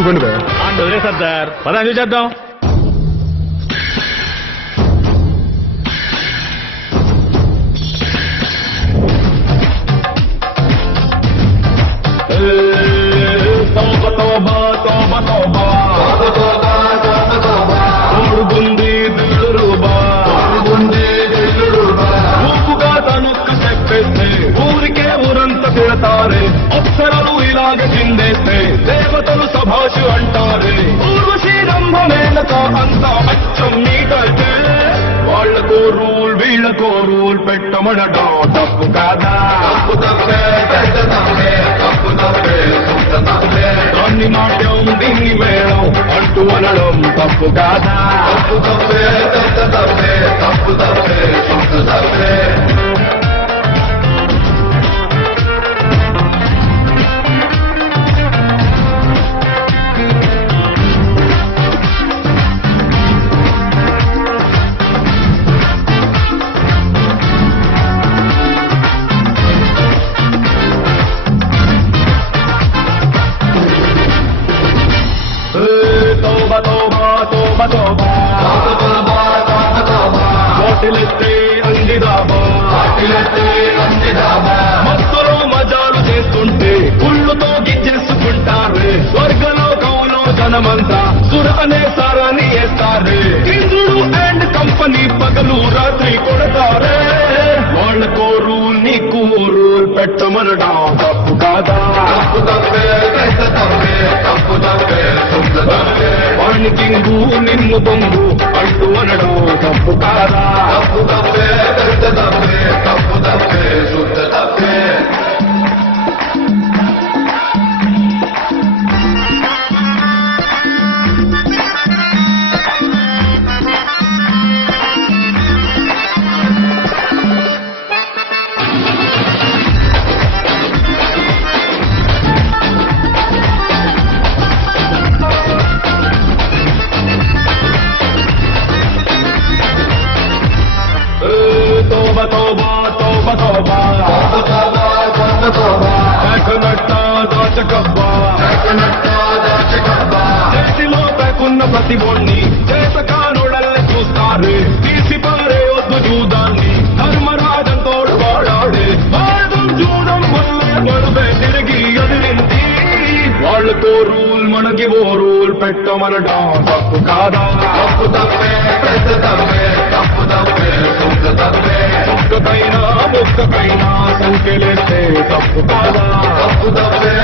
చూసుకోండి బే. వదిలే సర్దార్, పద ఎంజాయ్ చేద్దాం. ఓడుగుంది దిల్లురుబా, ఊపుగా తనొక్క చెప్పేస్తే ఊరికే ఊరంతా తిడతారే. అప్సరలు ఇలాగ చిందేస్తే దేవతలు సభాషు అంటారే. ఊర్వశీ రంభమేనక అంతా అచ్చం నీకంటే వాళ్లకో రూల్ వీళ్లకో రూల్ పెట్టమనడం తప్పు కాదా? తప్పు తప్పే, పెద్ద తప్పే, తప్పు తప్పే, సొంత తప్పే. దాన్ని నాట్యం దీన్ని మేళం అంటూ అనడం తప్పు కాదా? తప్పు తప్పే, పెద్ద తప్పే, తప్పు తప్పే, సొంత తప్పే. బాటిలెత్తే అందిదాబా, మత్తులో మజాలు చేస్తుంటే కుళ్ళుతో గిచ్చేసుకుంటారే. స్వర్గలోకంలో జనమంతా సుర అనే సారాన్ని వేస్తారే. ఇంద్రుడు అండ్ కంపెనీ పగలు రాత్రి కొడతారే. వాళ్ళకో రూల్ నీకు రూల్ పెట్టమనడా తప్పు కాదా? తప్పు తప్పే, పెద్ద తప్పే, తప్పు తప్పే, సొంత తప్పే. వాణ్ణి కింగు నిన్ను బొంగు అంటూ అనడం తప్పు కాదా? తప్పు తప్పే, పెద్ద తప్పే, తప్పు తప్పే, సొంత తప్పే. చేతిలో పేకున్న ప్రతి ఒణ్ణి చేతకానుడల్ని చూస్తారు. తీసి పారేయొద్దు జూదాన్ని, ధర్మరాజంతో వాడాడే. వాదం జూదం వల్లే మడుపే తిరిగి ఎదిరింది. వాళ్ళతో రూల్ మనకి ఓ రూల్ పెట్టమనడా తప్పు కాదా? తప్పు తప్పే, పెద్ద తప్పే, తప్పు తప్పే, సొంత తప్పే. ముక్కకైనా ముక్కకైనా సంఖ్యలేస్తే తప్పు కాదా? తప్పు తప్పే,